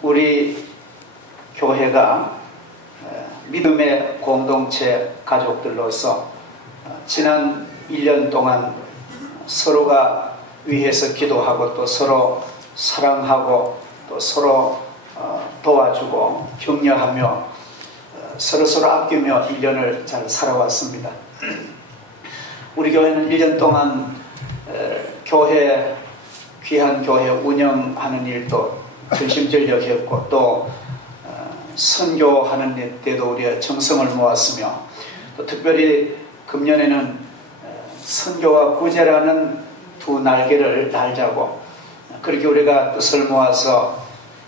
우리 교회가 믿음의 공동체 가족들로서 지난 1년 동안 서로가 위해서 기도하고 또 서로 사랑하고 또 서로 도와주고 격려하며 서로서로 아끼며 1년을 잘 살아왔습니다. 우리 교회는 1년 동안 귀한 교회 운영하는 일도 전심전력했고 또 선교하는 데도 우리가 정성을 모았으며 또 특별히 금년에는 선교와 구제라는 두 날개를 달자고 그렇게 우리가 뜻을 모아서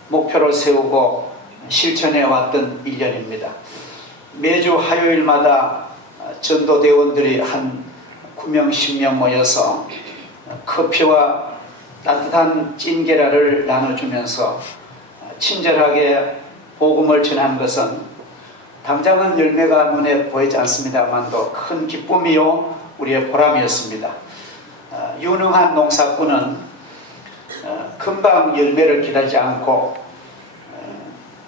목표를 세우고 실천해 왔던 1년입니다. 매주 화요일마다 전도대원들이 한 9명 10명 모여서 커피와 따뜻한 찐계라를 나눠주면서 친절하게 복음을 전한 것은 당장은 열매가 눈에 보이지 않습니다만도 큰 기쁨이요 우리의 보람이었습니다. 유능한 농사꾼은 금방 열매를 기다리지 않고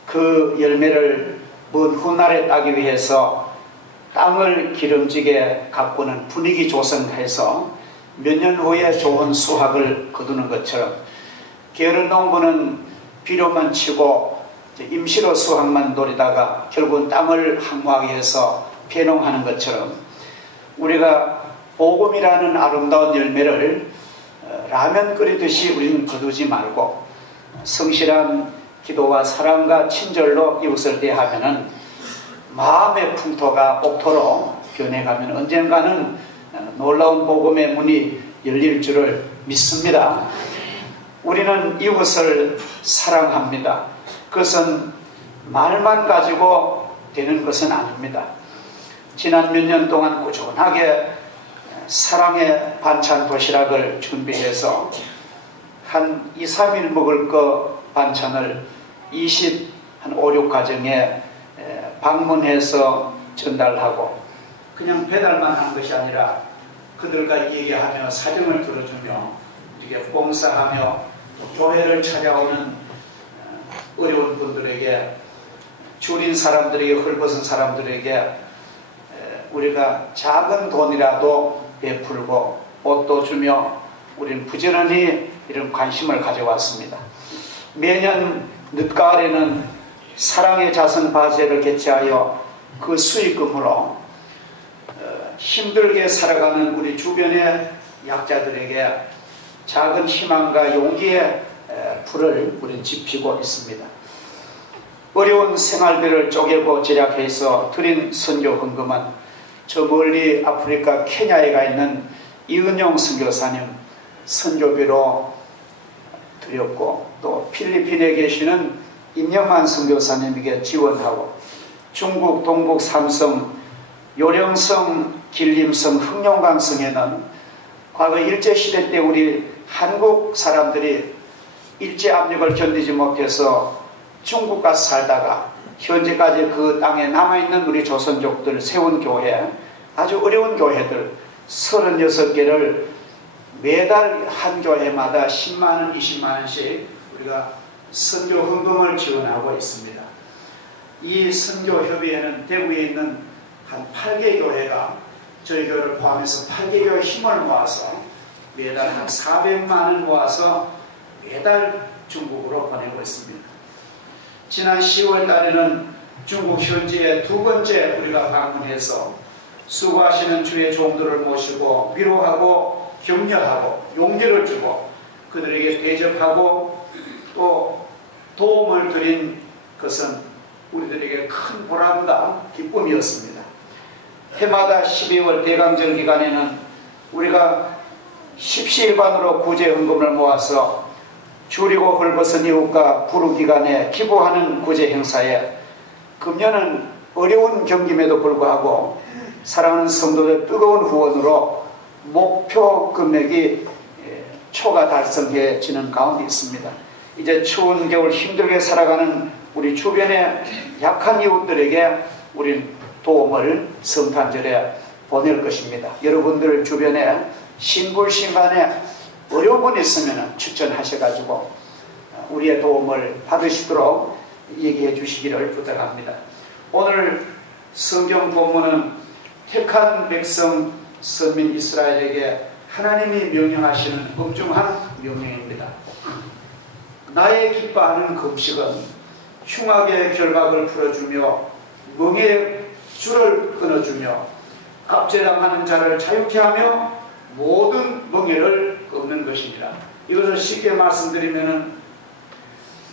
그 열매를 먼 훗날에 따기 위해서 땅을 기름지게 가꾸는 분위기 조성해서 몇 년 후에 좋은 수확을 거두는 것처럼 게으른 농부는 비료만 치고 임시로 수확만 노리다가 결국은 땅을 항모하게 해서 폐농하는 것처럼 우리가 복음이라는 아름다운 열매를 라면 끓이듯이 우리는 거두지 말고 성실한 기도와 사랑과 친절로 이웃을 대하면은 마음의 풍토가 옥토로 변해가면 언젠가는 놀라운 복음의 문이 열릴 줄을 믿습니다. 우리는 이웃을 사랑합니다. 그것은 말만 가지고 되는 것은 아닙니다. 지난 몇 년 동안 꾸준하게 사랑의 반찬 도시락을 준비해서 한 2, 3일 먹을 거 반찬을 5, 6가정에 방문해서 전달하고 그냥 배달만 한 것이 아니라 그들과 얘기하며 사정을 들어주며 이렇게 봉사하며 교회를 찾아오는 어려운 분들에게 줄인 사람들에게 헐벗은 사람들에게 우리가 작은 돈이라도 베풀고 옷도 주며 우리는 부지런히 이런 관심을 가져왔습니다. 매년 늦가을에는 사랑의 자선 바제를 개최하여 그 수익금으로 힘들게 살아가는 우리 주변의 약자들에게 작은 희망과 용기의 불을 우리는 지피고 있습니다. 어려운 생활비를 쪼개고 제작해서 드린 선교 헌금은 저 멀리 아프리카 케냐에 가 있는 이은용 선교사님 선교비로 드렸고 또 필리핀에 계시는 임영만 선교사님에게 지원하고 중국 동북 삼성 요령성 길림성 흑룡강성에는 과거 일제시대 때 우리 한국 사람들이 일제 압력을 견디지 못해서 중국 가서 살다가 현재까지 그 땅에 남아있는 우리 조선족들 세운 교회 아주 어려운 교회들 36개를 매달 한 교회마다 10만원 20만원씩 우리가 선교 헌금을 지원하고 있습니다. 이 선교협의회는 대구에 있는 한 8개 교회가 저희 교회를 포함해서 8개 교회 힘을 모아서 매달 한 400만원 모아서 매달 중국으로 보내고 있습니다. 지난 10월 달에는 중국 현지에 2번째 우리가 방문해서 수고하시는 주의 종들을 모시고 위로하고 격려하고 용기를 주고 그들에게 대접하고 또 도움을 드린 것은 우리들에게 큰 보람과 기쁨이었습니다. 해마다 12월 대강정 기간에는 우리가 십시일반으로 구제헌금을 모아서 줄이고 헐벗은 이웃과 불우기간에 기부하는 구제행사에 금년은 어려운 경김에도 불구하고 사랑하는 성도들 뜨거운 후원으로 목표 금액이 초가 달성해지는 가운데 있습니다. 이제 추운 겨울 힘들게 살아가는 우리 주변의 약한 이웃들에게 우리는 도움을 성탄절에 보낼 것입니다. 여러분들 주변에 신불신간에 어려운 분 있으면 추천하셔가지고 우리의 도움을 받으시도록 얘기해 주시기를 부탁합니다. 오늘 성경 본문은 택한 백성 선민 이스라엘에게 하나님이 명령하시는 엄중한 명령입니다. 나의 기뻐하는 금식은 흉악의 결박을 풀어주며 멍에의 줄을 끊어주며 압제당하는 자를 자유케 하며 모든 멍에를 끊는 것이니라. 이것을 쉽게 말씀드리면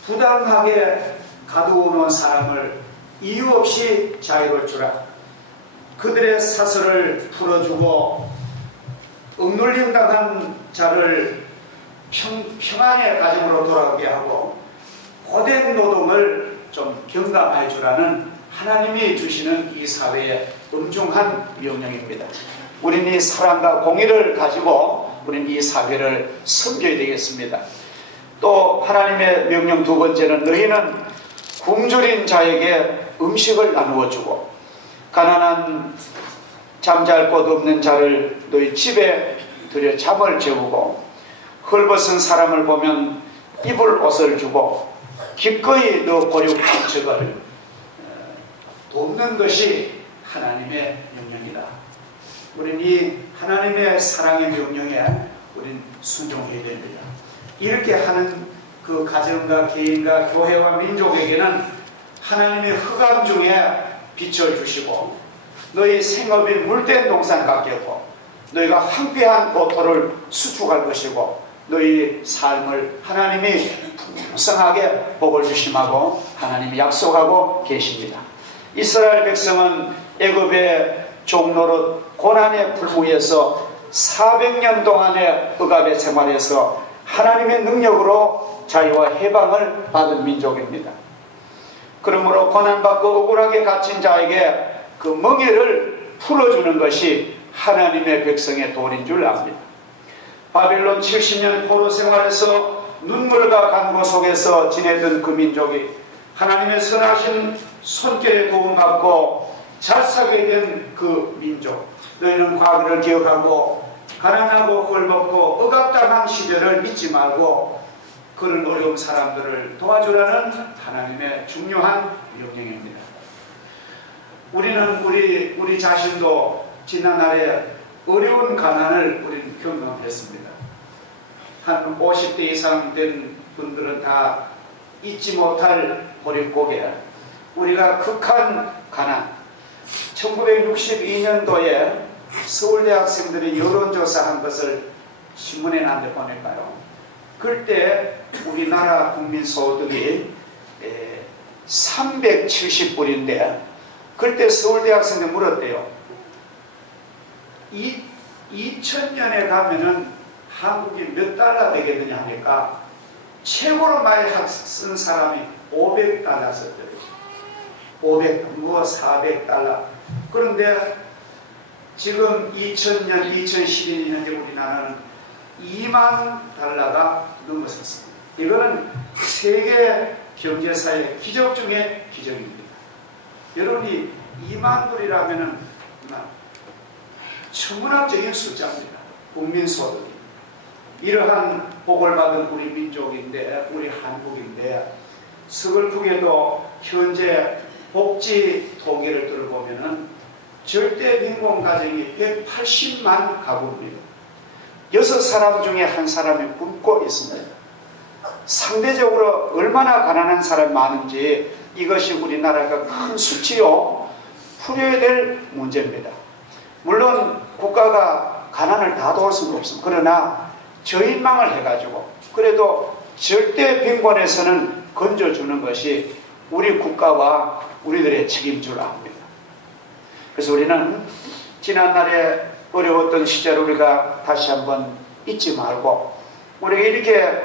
부당하게 가두어놓은 사람을 이유 없이 자유를 주라. 그들의 사슬을 풀어주고 억눌림 당한 자를 평안의 가정으로 돌아오게 하고 고된 노동을 좀 경감해 주라는 하나님이 주시는 이 사회의 엄중한 명령입니다. 우리는 이 사랑과 공의를 가지고 우리는 이 사회를 섬겨야 되겠습니다. 또 하나님의 명령 두 번째는 너희는 굶주린 자에게 음식을 나누어 주고 가난한 잠잘 곳 없는 자를 너희 집에 들여 잠을 재우고 헐벗은 사람을 보면 입을 옷을 주고 기꺼이 너 고륙 친척을 돕는 것이 하나님의 명령이다. 우리는 이 하나님의 사랑의 명령에 우리는 순종해야 됩니다. 이렇게 하는 그 가정과 개인과 교회와 민족에게는 하나님의 흑암 중에 빛을 주시고 너희 생업이 물된 동산 같겠고 너희가 황폐한 고토를 수축할 것이고 너희 삶을 하나님이 풍성하게 복을 주심하고 하나님이 약속하고 계십니다. 이스라엘 백성은 애굽의 종노릇 고난의 불무에서 400년 동안의 억압의 생활에서 하나님의 능력으로 자유와 해방을 받은 민족입니다. 그러므로 고난받고 억울하게 갇힌 자에게 그 멍에를 풀어주는 것이 하나님의 백성의 도리인 줄 압니다. 바빌론 70년 포로 생활에서 눈물과 간구 속에서 지내던 그 민족이 하나님의 선하신 손길에 도움받고 잘 살게 된 그 민족, 너희는 과거를 기억하고 가난하고 헐벗고 억압당한 시절을 잊지 말고 그런 어려운 사람들을 도와주라는 하나님의 중요한 명령입니다. 우리는 우리 자신도 지난날에 어려운 가난을 우리는 경험했습니다. 한 50대 이상 된 분들은 다 잊지 못할 보릿고개, 우리가 극한 가난. 1962년도에 서울대 학생들이 여론조사한 것을 신문에 난데 보낼까요? 그때 우리나라 국민소득이 370불인데 그때 서울대 학생들 물었대요. 2000년에 가면은 한국이 몇 달러 되겠느냐 하니까 최고로 많이 쓴 사람이 500달러 썼대요. 500, 400달러. 그런데 지금 2000년, 2012년에 우리나라는 2만 달러가 넘어섰습니다. 이거는 세계 경제사의 기적 중에 기적입니다. 여러분이 2만 불이라면은 천문학적인 숫자입니다. 국민소득이. 이러한 복을 받은 우리 민족인데, 우리 한국인데, 서글프게도 현재 복지 통계를 들어보면은 절대 빈곤 가정이 180만 가구입니다. 6사람 중에 한 사람이 굶고 있습니다. 상대적으로 얼마나 가난한 사람이 많은지 이것이 우리나라가 큰 수치요 풀어야 될 문제입니다. 물론 국가가 가난을 다 도울 수는 없습니다. 그러나 저인망을 해가지고 그래도 절대 빈곤에서는 건져주는 것이 우리 국가와 우리들의 책임인 줄 압니다. 그래서 우리는 지난날에 어려웠던 시절 우리가 다시 한번 잊지 말고 우리가 이렇게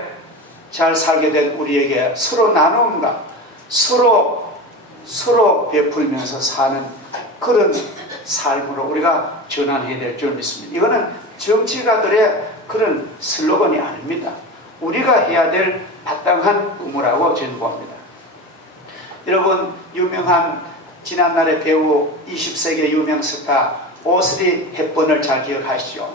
잘 살게 된 우리에게 서로 나눔과 서로 베풀면서 사는 그런 삶으로 우리가 전환해야 될 줄 믿습니다. 이거는 정치가들의 그런 슬로건이 아닙니다. 우리가 해야 될 마땅한 의무라고 저는 봅니다. 여러분, 유명한 지난날의 배우 20세기 유명 스타 오스리 헵번을 잘 기억하시죠?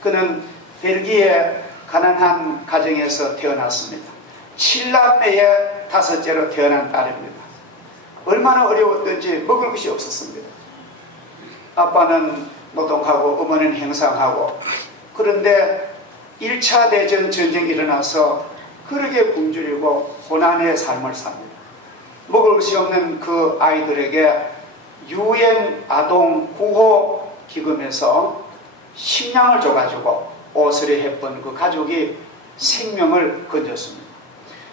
그는 벨기에 가난한 가정에서 태어났습니다. 7남매의 다섯째로 태어난 딸입니다. 얼마나 어려웠던지 먹을 것이 없었습니다. 아빠는 노동하고 어머니는 행상하고, 그런데 1차 대전 전쟁이 일어나서 그렇게 굶주리고 고난의 삶을 삽니다. 먹을 것이 없는 그 아이들에게 유엔 아동 구호 기금에서 식량을 줘가지고 오스리 헵번 그 가족이 생명을 건졌습니다.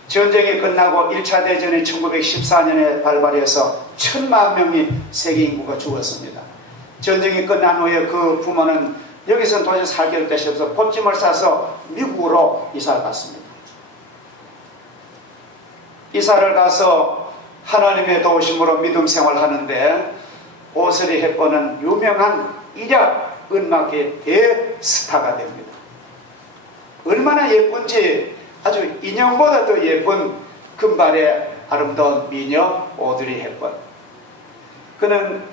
전쟁이 끝나고 1차 대전이 1914년에 발발해서 1000만 명이 세계 인구가 죽었습니다. 전쟁이 끝난 후에 그 부모는 여기서 도저히 살게 될 것이 없어 보찜을 싸서 미국으로 이사를 갔습니다. 이사를 가서 하나님의 도우심으로 믿음 생활하는데 오스리 헵번은 유명한 일약 음악의 대스타가 됩니다. 얼마나 예쁜지 아주 인형보다 더 예쁜 금발의 아름다운 미녀 오드리 헵번. 그는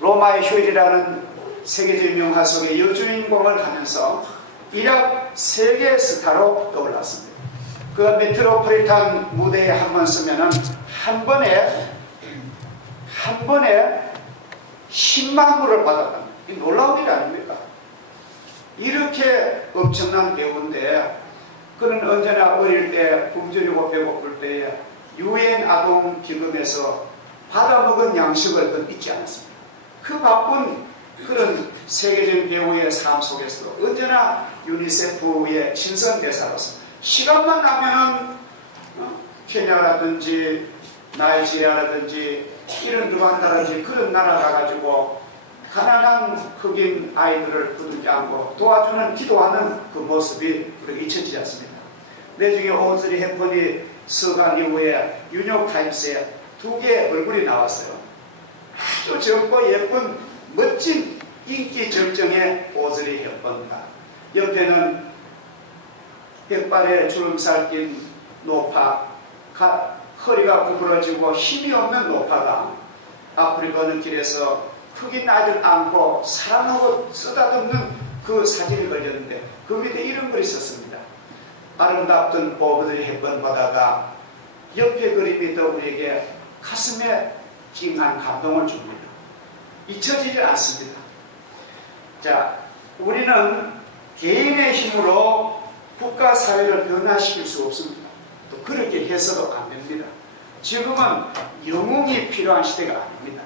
로마의 휴일이라는 세계적인 영화 속의 여주인공을 하면서 일약 세계 스타로 떠올랐습니다. 그 메트로폴리탄 무대에 한 번 쓰면은 한 번에 10만 불을 받았답니다. 놀라운 일 아닙니까? 이렇게 엄청난 배우인데 그는 언제나 어릴 때 굶주리고 배고플 때에 유엔 아동 기금에서 받아먹은 양식을 잊지 않았습니다. 그 바쁜 그런 세계적인 배우의 삶 속에서도 언제나 유니세프의 신선대사로서 시간만 나면은 케냐라든지 나이지리아라든지 이런 루안다라든지 그런 나라 가가지고 가난한 흑인 아이들을 부둥켜 안고 도와주는 기도하는 그 모습이 우리가 잊혀지지 않습니다. 나중에 오드리 헵번이 서간 이후에 뉴욕타임스에 2개의 얼굴이 나왔어요. 아주 젊고 예쁜 멋진 인기 절정의 오드리 헵번이다. 옆에는 백발의 주름살 낀 노파, 허리가 구부러지고 힘이 없는 노파가 아프리카 어느 길에서 흑인 아이들 안고 사랑하고 쓰다듬는 그 사진이 걸렸는데 그 밑에 이런 글이 있었습니다. 아름답던 오드리 헵번보다가 옆에 그림이 더 우리에게 가슴에 찡한 감동을 줍니다. 잊혀지지 않습니다. 자, 우리는 개인의 힘으로 국가 사회를 변화시킬 수 없습니다. 또 그렇게 해서도 안 됩니다. 지금은 영웅이 필요한 시대가 아닙니다.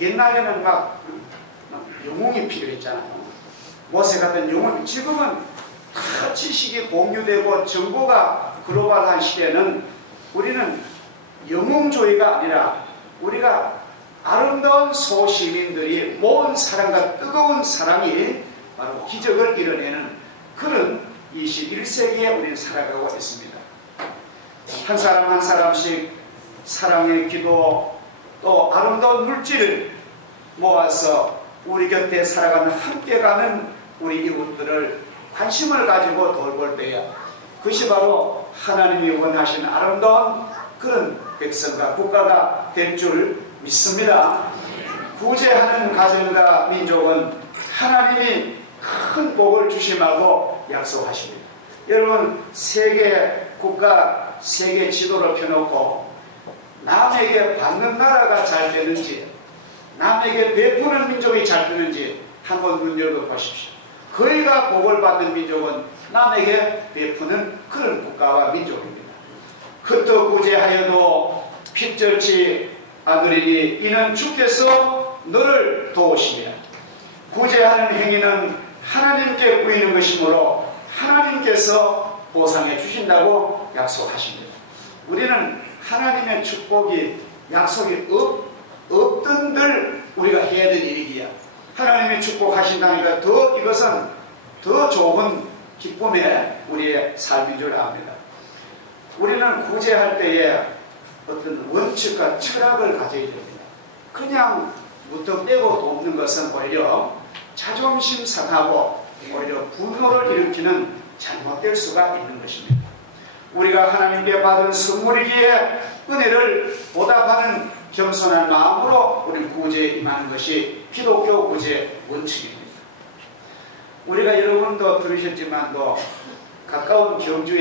옛날에는 막 영웅이 필요했잖아요. 모세 같은 영웅. 지금은 다 지식이 공유되고 정보가 글로벌한 시대는 우리는 영웅주의가 아니라 우리가 아름다운 소시민들이 모은 사랑과 뜨거운 사랑이 바로 기적을 이뤄내는 그런 21세기에 우리는 살아가고 있습니다. 한 사람 한 사람씩 사랑의 기도 또 아름다운 물질을 모아서 우리 곁에 살아가는 함께 가는 우리 이웃들을 관심을 가지고 돌볼 때야 그것이 바로 하나님이 원하시는 아름다운 그런 백성과 국가가 될 줄 믿습니다. 구제하는 가정과 민족은 하나님이 큰 복을 주심하고 약속하십니다. 여러분 세계 국가 세계 지도를 펴놓고 남에게 받는 나라가 잘 되는지 남에게 베푸는 민족이 잘 되는지 한번 눈 열고 보십시오. 거의가 복을 받는 민족은 남에게 베푸는 그런 국가와 민족입니다. 그토 구제하여도 핏절치 않으리니 이는 주께서 너를 도우시리라. 구제하는 행위는 하나님께 구이는 것이므로 하나님께서 보상해 주신다고 약속하십니다. 우리는 하나님의 축복이 약속이 없던들 우리가 해야 될 일이기야. 하나님이 축복하신다니까 더 이것은 더 좋은 기쁨의 우리의 삶인 줄 압니다. 우리는 구제할 때에 어떤 원칙과 철학을 가져야 됩니다. 그냥 무턱대고 돕는 것은 오히려 자존심 상하고 오히려 분노를 일으키는 잘못될 수가 있는 것입니다. 우리가 하나님께 받은 선물이기에 은혜를 보답하는 겸손한 마음으로 우리 구제에 임하는 것이 기독교 구제 원칙입니다. 우리가 여러분도 들으셨지만도 가까운 경주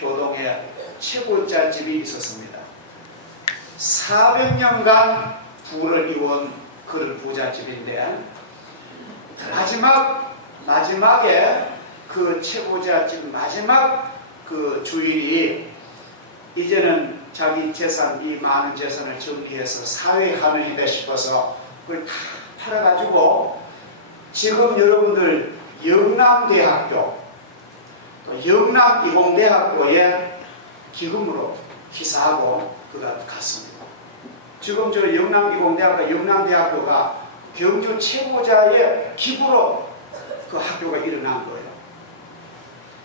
교동에 최고자 집이 있었습니다. 400년간 부를 이룬 그런 부잣집인데 마지막에 그 최고자집 마지막 그 주인이 이제는 자기 재산, 이 많은 재산을 정리해서 사회에 하면이다 싶어서 그걸 다 팔아가지고 지금 여러분들 영남대학교 또 영남이공대학교에 기금으로 기사하고 그가 갔습니다. 지금 저 영남이공대학교, 영남대학교가 경주 최고자의 기부로 그 학교가 일어난 거예요.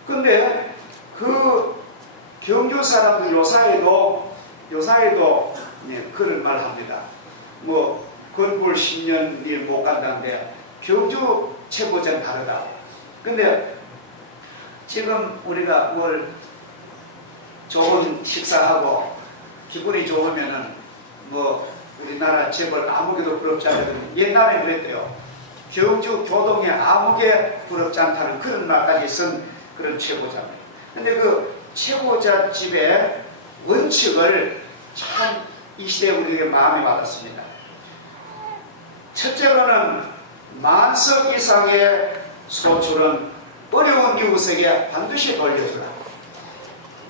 근데 그 경주 사람들 요사이도 그런 말을 합니다. 뭐 건불 10년이 못 간다는데 경주 최고자는 다르다. 근데 지금 우리가 뭘 좋은 식사하고 기분이 좋으면은 뭐 우리나라 재벌 아무개도 부럽지 않거든요. 옛날에 그랬대요. 경주 교동에 아무개 부럽지 않다는 그런 말까지 쓴 그런 최고자입니다. 근데 그 최고자 집의 원칙을 참 이 시대에 우리에게 마음에 와닿습니다. 첫째로는 만석 이상의 소출은 어려운 이웃에게 반드시 돌려주라.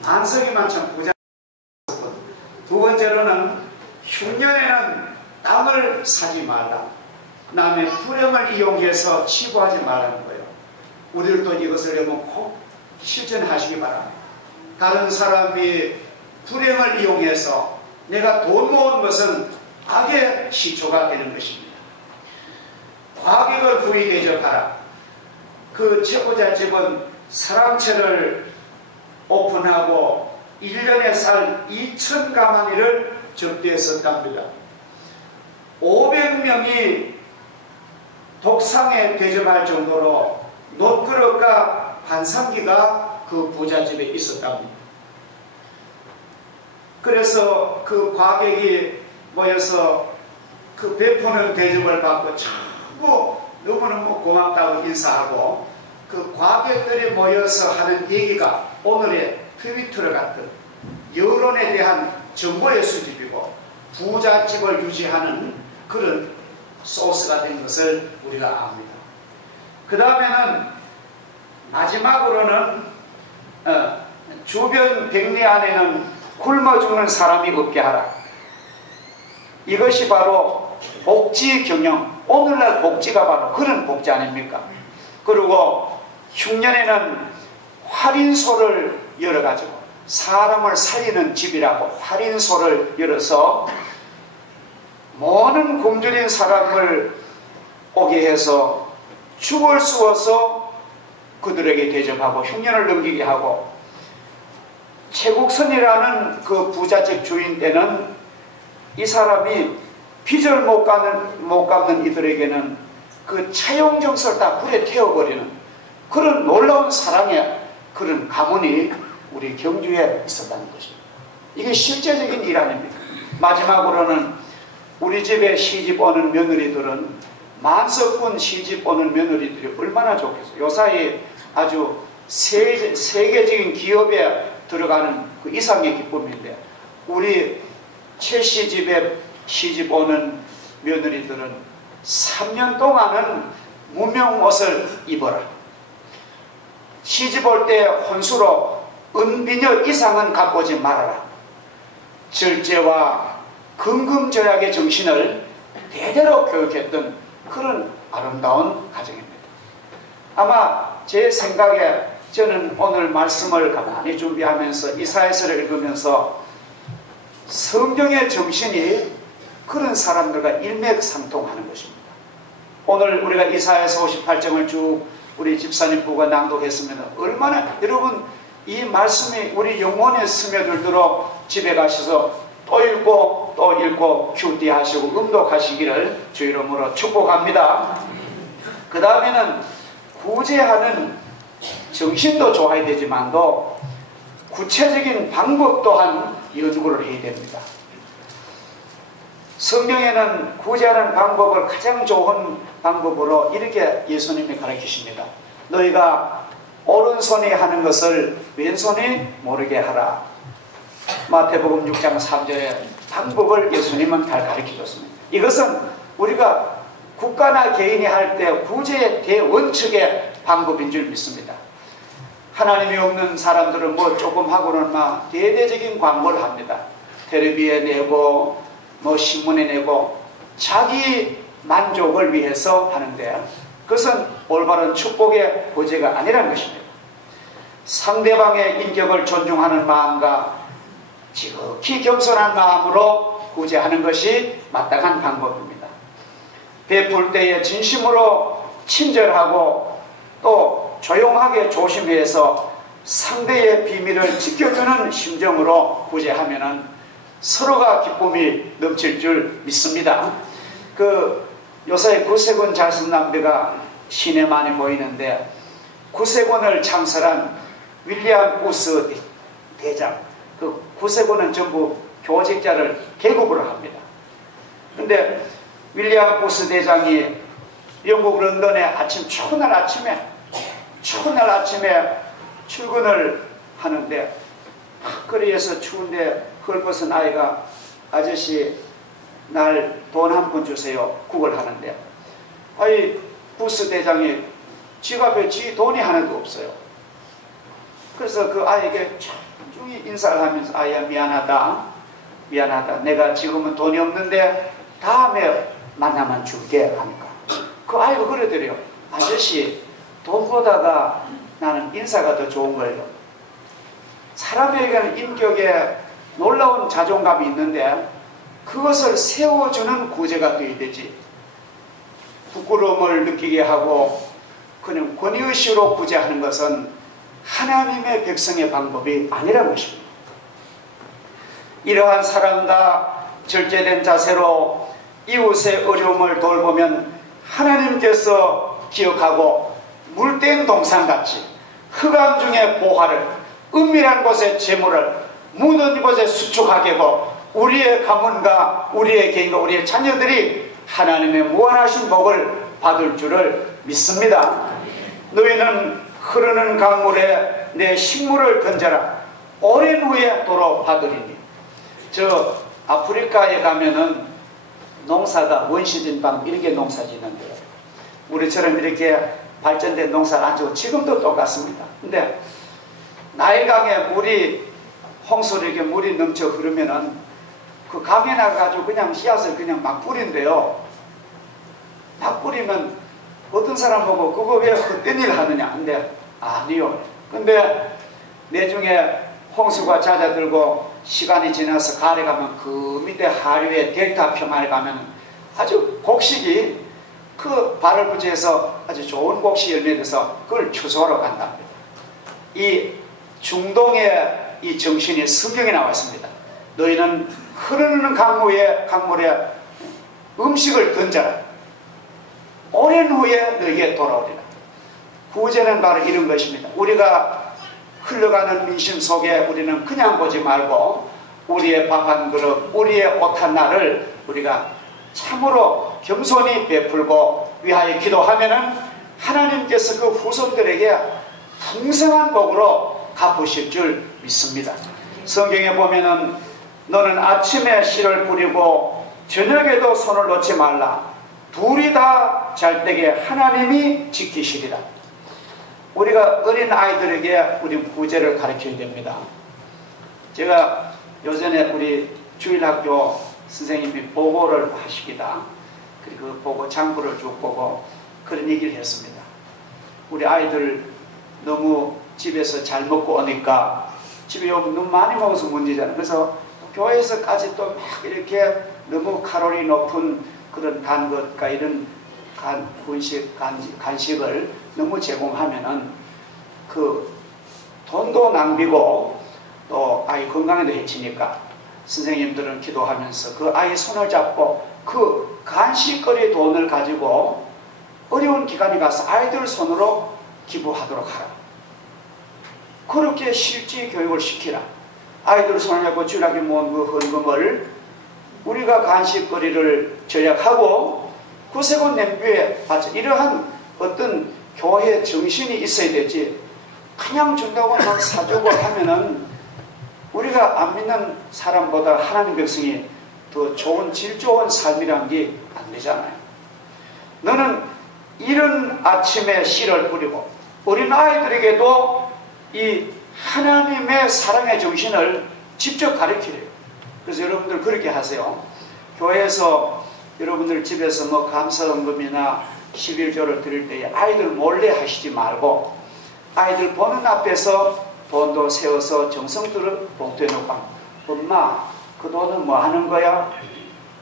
만석이만 참 부자. 두 번째로는 흉년에는 땅을 사지 말라. 남의 불행을 이용해서 치부하지 말라는 거예요. 우리들도 이것을 여러분 꼭 실천하시기 바랍니다. 다른 사람이 불행을 이용해서 내가 돈 모은 것은 악의 시초가 되는 것입니다. 과객을 부히 대접하라. 그 최고자 집은 사랑채를 오픈하고 1년에 살 2,000가마니를 접대했었답니다. 500명이 독상에 대접할 정도로 놋그릇과 반상기가 그 부잣집에 있었답니다. 그래서 그 과객이 모여서 그 베푸는 대접을 받고 전부 너무너무 고맙다고 인사하고 그 과객들이 모여서 하는 얘기가 오늘의 트위터 같은 여론에 대한 정보의 수집이고 부잣집을 유지하는 그런 소스가 된 것을 우리가 압니다. 그 다음에는 마지막으로는 주변 백리 안에는 굶어 죽는 사람이 없게 하라. 이것이 바로 복지 경영, 오늘날 복지가 바로 그런 복지 아닙니까? 그리고 흉년에는 활인소를 열어가지고 사람을 살리는 집이라고 활인소를 열어서 많은 굶주린 사람을 오게 해서 죽을 쑤어서 그들에게 대접하고 흉년을 넘기게 하고, 최국선이라는 그 부잣집 주인 때는 이 사람이 빚을 못 갚는 이들에게는 그 차용정서를 다 불에 태워버리는 그런 놀라운 사랑의 그런 가문이 우리 경주에 있었다는 것입니다. 이게 실제적인 일 아닙니까? 마지막으로는 우리 집에 시집 오는 며느리들은 만석군 시집 오는 며느리들이 얼마나 좋겠어요. 요사이 아주 세계적인 기업에 들어가는 그 이상의 기쁨인데, 우리 최 시집에 시집 오는 며느리들은 3년 동안은 무명옷을 입어라. 시집 올 때 혼수로 은비녀 이상은 갖고 오지 말아라. 절제와 금금조약의 정신을 대대로 교육했던 그런 아름다운 가정입니다. 아마 제 생각에 저는 오늘 말씀을 가만히 준비하면서 이사야서를 읽으면서 성경의 정신이 그런 사람들과 일맥상통하는 것입니다. 오늘 우리가 이사야서 58장을 쭉 우리 집사님 부가 낭독했으면 얼마나 여러분 이 말씀이 우리 영혼에 스며들도록 집에 가셔서 또 읽고 큐티 하시고 음독하시기를 주 이름으로 축복합니다. 그 다음에는 구제하는 정신도 좋아야 되지만도 구체적인 방법 또한 연구를 해야 됩니다. 성경에는 구제하는 방법을 가장 좋은 방법으로 이렇게 예수님이 가르치십니다. 너희가 오른손이 하는 것을 왼손이 모르게 하라. 마태복음 6장 3절의 방법을 예수님은 잘 가르쳐 줬습니다. 이것은 우리가 국가나 개인이 할 때 구제의 대원칙의 방법인 줄 믿습니다. 하나님이 없는 사람들은 뭐 조금 하고는 막 대대적인 광고를 합니다. 텔레비에 내고 뭐 신문에 내고 자기 만족을 위해서 하는데 그것은 올바른 축복의 구제가 아니라는 것입니다. 상대방의 인격을 존중하는 마음과 지극히 겸손한 마음으로 구제하는 것이 마땅한 방법입니다. 베풀 때에 진심으로 친절하고 또 조용하게 조심해서 상대의 비밀을 지켜주는 심정으로 구제하면은 서로가 기쁨이 넘칠 줄 믿습니다. 요새 구세군 잘선남대가 시내 많이 보이는데 구세군을 창설한 윌리엄 우스 대장, 그 구세군은 전부 교직자를 계급으로 합니다. 근데 윌리엄 우스 대장이 영국 런던에 추운 날 아침에 출근을 하는데 거리에서 추운데 헐벗은 아이가 아저씨 날 돈 한 푼 주세요. 국을 하는데 아이 부스 대장이 지갑에 지 돈이 하나도 없어요. 그래서 그 아이에게 천중히 인사를 하면서 아이야 미안하다. 내가 지금은 돈이 없는데 다음에 만나면 줄게 하니까 그 아이가 그러더래요. 아저씨 돈보다가 나는 인사가 더 좋은 걸요. 사람에게는 인격에 놀라운 자존감이 있는데 그것을 세워주는 구제가 되어야 되지. 부끄러움을 느끼게 하고 그냥 권위의식으로 구제하는 것은 하나님의 백성의 방법이 아니라는 것입니다. 이러한 사랑과 절제된 자세로 이웃의 어려움을 돌보면 하나님께서 기억하고 물된 동산같이 흑암 중에 보화를 은밀한 곳에 재물을 묻은 곳에 수축하게 하고 우리의 가문과 우리의 개인과 우리의 자녀들이 하나님의 무한하신 복을 받을 줄을 믿습니다. 너희는 흐르는 강물에 내 식물을 던져라. 오랜 후에 도로 받으리니. 저 아프리카에 가면은 농사가 원시적인 방법 이렇게 농사 짓는데요. 우리처럼 이렇게 발전된 농사를 안 지고 지금도 똑같습니다. 근데 나일강에 홍수로 이렇게 물이 넘쳐 흐르면은 그 강에 나가가지고 그냥 씨앗을 그냥 막 뿌린대요. 막 뿌리면 어떤 사람 보고 그거 왜 헛된 일 하느냐. 근데 아니요. 근데 내중에 홍수가 잦아들고 시간이 지나서 가을에 가면 그 밑에 하류의 델타 평화에 가면 아주 곡식이 그 발을 부지해서 아주 좋은 곡식이 열매돼서 그걸 추수하러 간답니다. 이 중동의 이 정신이 성경에 나와 있습니다. 너희는 흐르는 강물에 음식을 던져라. 오랜 후에 너희에게 돌아오리라. 구제는 바로 이런 것입니다. 우리가 흘러가는 민심 속에 우리는 그냥 보지 말고 우리의 밥 한 그릇, 우리의 옷 한 날을 우리가 참으로 겸손히 베풀고 위하여 기도하면은 하나님께서 그 후손들에게 풍성한 복으로 갚으실 줄 믿습니다. 성경에 보면은 너는 아침에 씨를 뿌리고 저녁에도 손을 놓지 말라. 둘이 다 잘 되게 하나님이 지키시리라. 우리가 어린 아이들에게 우리 구제를 가르쳐야 됩니다. 제가 요전에 우리 주일학교 선생님이 보고를 하시기다. 그리고 보고 장부를 쭉 보고 그런 얘기를 했습니다. 우리 아이들 너무 집에서 잘 먹고 오니까 집에 오면 너무 많이 먹어서 문제잖아요. 그래서 교회에서까지 또 막 이렇게 너무 칼로리 높은 그런 단 것과 이런 간식을 너무 제공하면은 그 돈도 낭비고 또 아이 건강에도 해치니까 선생님들은 기도하면서 그 아이 손을 잡고 그 간식거리 돈을 가지고 어려운 기간에 가서 아이들 손으로 기부하도록 하라. 그렇게 실제 교육을 시키라. 아이들 손을 잡고 주일학교 모은 그 헌금을 우리가 간식거리를 절약하고 구세군 냄비에 바쳐 이러한 어떤 교회 정신이 있어야 되지. 그냥 준다고 막 사주고 하면은 우리가 안 믿는 사람보다 하나님 백성이 더 좋은 질 좋은 삶이란 게 안 되잖아요. 너는 이른 아침에 씨를 뿌리고 어린 아이들에게도 이 하나님의 사랑의 정신을 직접 가르치래요. 그래서 여러분들 그렇게 하세요. 교회에서 여러분들 집에서 뭐 감사헌금이나 11조를 드릴 때에 아이들 몰래 하시지 말고 아이들 보는 앞에서 돈도 세워서 정성 들어 봉투에 놓고 엄마 그 돈은 뭐 하는 거야?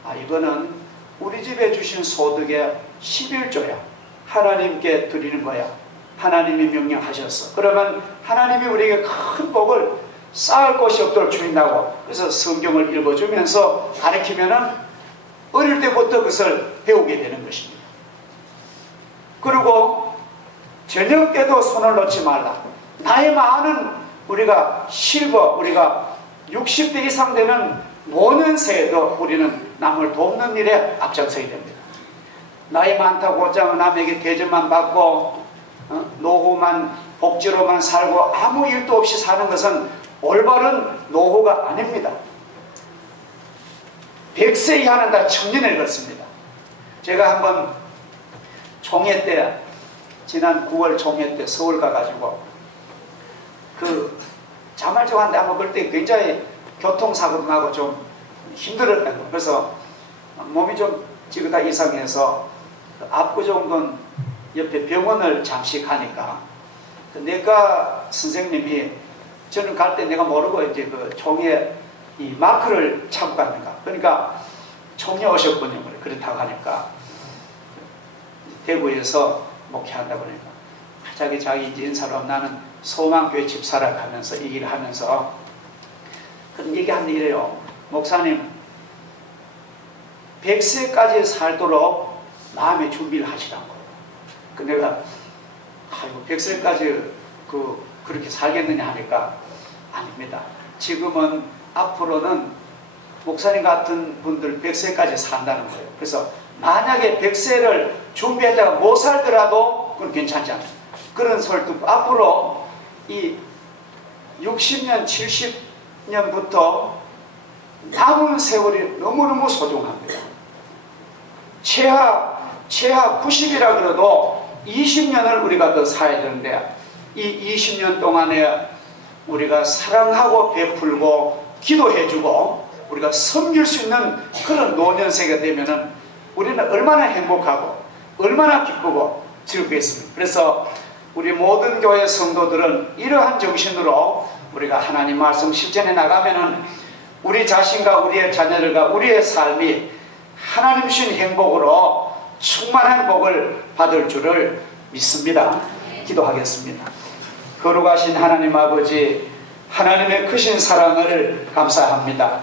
아 이거는 우리 집에 주신 소득의 11조야. 하나님께 드리는 거야. 하나님이 명령하셨어. 그러면 하나님이 우리에게 큰 복을 쌓을 곳이 없도록 주린다고. 그래서 성경을 읽어주면서 가르치면은 어릴 때부터 그것을 배우게 되는 것입니다. 그리고 저녁 때도 손을 놓지 말라. 나이 많은 우리가 실버, 우리가 60대 이상 되는 모든 새에도 우리는 남을 돕는 일에 앞장서야 됩니다. 나이 많다고 남에게 대접만 받고 노후만 복지로만 살고 아무 일도 없이 사는 것은 올바른 노후가 아닙니다. 100세 이하는 다 청년을 걷습니다. 제가 한번 총회 때 지난 9월 총회 때 서울 가가지고 그 자말적한데 아마 그때 굉장히 교통사고도 나고 좀 힘들었던 거. 그래서 몸이 좀 찌그다 이상해서 압구정동 옆에 병원을 잠시 가니까 그 내과 선생님이 저는 갈 때 내가 모르고 이제 그 총회 이 마크를 차고 갔는가. 그러니까 총회 오셨군요. 그렇다고 하니까 대구에서 목회한다고 그러니까 자기 이제 인사로 나는 소망교회 집사라 하면서 얘기를 하면서 그런 얘기하는데 이래요. 목사님 100세까지 살도록 마음의 준비를 하시라고. 그 내가 아이고 100세까지 그렇게 살겠느냐 하니까 아닙니다. 지금은 앞으로는 목사님 같은 분들 100세까지 산다는 거예요. 그래서 만약에 100세를 준비했다가 못 살더라도 그건 괜찮지 않아요. 그런 소리를 듣고 앞으로 이 60년, 70년부터 남은 세월이 너무너무 소중합니다. 최하 90이라 그래도 20년을 우리가 더 살아야 되는데 이 20년 동안에 우리가 사랑하고 베풀고 기도해주고 우리가 섬길 수 있는 그런 노년세가 되면은 우리는 얼마나 행복하고 얼마나 기쁘고 즐겁겠습니까? 그래서 우리 모든 교회 성도들은 이러한 정신으로 우리가 하나님 말씀 실천해 나가면은 우리 자신과 우리의 자녀들과 우리의 삶이 하나님 주신 행복으로 충만한 복을 받을 줄을 믿습니다. 기도하겠습니다. 거룩하신 하나님 아버지, 하나님의 크신 사랑을 감사합니다.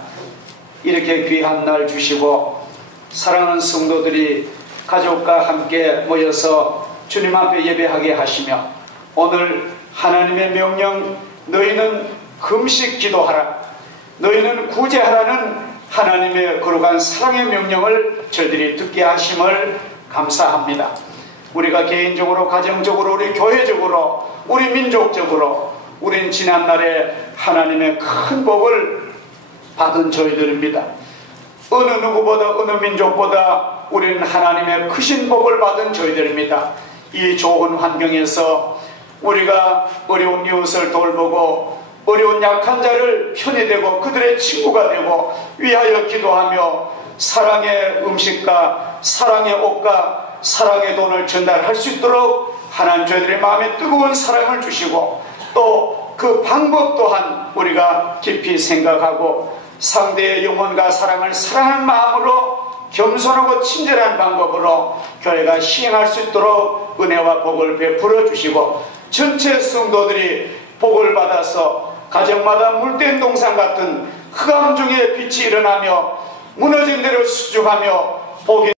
이렇게 귀한 날 주시고 사랑하는 성도들이 가족과 함께 모여서 주님 앞에 예배하게 하시며 오늘 하나님의 명령 너희는 금식 기도하라, 너희는 구제하라는 하나님의 거룩한 사랑의 명령을 저희들이 듣게 하심을 감사합니다. 우리가 개인적으로, 가정적으로, 우리 교회적으로, 우리 민족적으로 우린 지난날에 하나님의 큰 복을 받은 저희들입니다. 어느 누구보다 어느 민족보다 우리는 하나님의 크신 복을 받은 저희들입니다. 이 좋은 환경에서 우리가 어려운 이웃을 돌보고 어려운 약한 자를 편히 되고 그들의 친구가 되고 위하여 기도하며 사랑의 음식과 사랑의 옷과 사랑의 돈을 전달할 수 있도록 하나님 저희들의 마음에 뜨거운 사랑을 주시고 또 그 방법 또한 우리가 깊이 생각하고 상대의 영혼과 사랑을 사랑하는 마음으로 겸손하고 친절한 방법으로 교회가 시행할 수 있도록 은혜와 복을 베풀어 주시고 전체 성도들이 복을 받아서 가정마다 물된 동산 같은 흑암 중에 빛이 일어나며 무너진 데를 수축하며 복이